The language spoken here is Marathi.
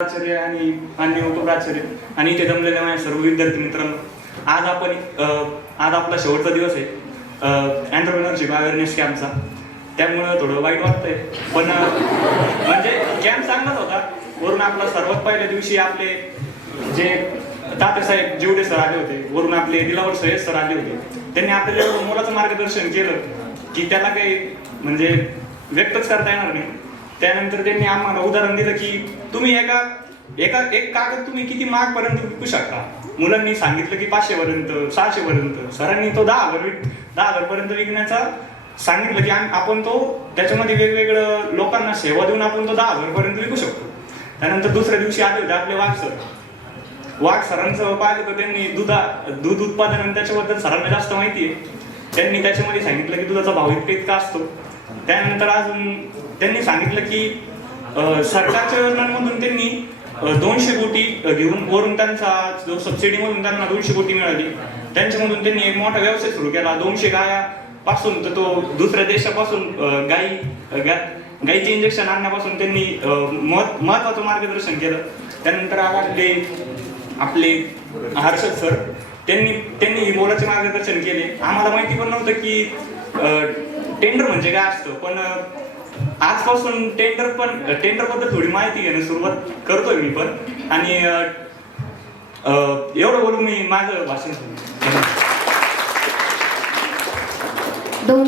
प्राचार्य आणि अन्य उपप्राचार्य आणि इथे जमलेल्या माझ्या सर्व विद्यार्थी मित्रांनो आज आपण आज आपला शेवटचा दिवस आहे. अँटरप्रिनरशिप अवेअरनेस कॅम्पचा त्यामुळं थोडं वाईट वाटतंय. पण म्हणजे कॅम्प चांगलाच होता. वरून आपला सर्वात पहिल्या दिवशी आपले जे तात्यासाहेब जिवडे सर आले होते वरून आपले दिलावर सय्यद सर आले होते. त्यांनी आपल्याला मुलाचं मोलाचं मार्गदर्शन केलं की त्याला काही म्हणजे व्यक्तच करता येणार नाही. त्यानंतर त्यांनी आम्हाला उदाहरण दिलं की तुम्ही एका एका एक कागद तुम्ही किती मार्क पर्यंत विकू शकता? मुलांनी सांगितलं की पाचशे पर्यंत सहाशे पर्यंत सरांनी तो दहा हजार दहा हजार पर्यंत विकण्याचा सांगितलं की आम- आपण तो त्याच्यामध्ये वेगवेगळं लोकांना सेवा देऊन आपण तो दहा हजार पर्यंत विकू शकतो. त्यानंतर दुसऱ्या दिवशी आले होते आपले वाघ सर. वाघ सरांचं पाहिलं तर त्यांनी दुधा दूध उत्पादन आणि त्याच्याबद्दल सरांना जास्त माहिती आहे. त्यांनी त्याच्यामध्ये सांगितलं की दुधाचा भाव इतका इतका असतो. त्यानंतर अजून त्यांनी सांगितलं की सरकारच्या योजनांमधून त्यांनी दोनशे कोटी घेऊन वरून त्यांचा जो सबसिडीमधून त्यांना दोनशे कोटी मिळाली. त्यांच्यामधून त्यांनी एक मोठा व्यवसाय सुरू केला. दोनशे गाया पासून तर तो दुसऱ्या देशापासून गाई गाईचे इंजेक्शन आणण्यापासून त्यांनी महत्वाचं मार्गदर्शन केलं. त्यानंतर आले आपले हर्षद सर त्यांनी त्यांनी मोलाचे मार्गदर्शन केले. आम्हाला माहिती पण नव्हतं की टेंडर म्हणजे काय असतं? पण आजपासून टेंडर पण टेंडरबद्दल थोडी माहिती घेणं सुरुवात करतोय मी पण. आणि एवढं बोलू मी माझं भाषण डोंट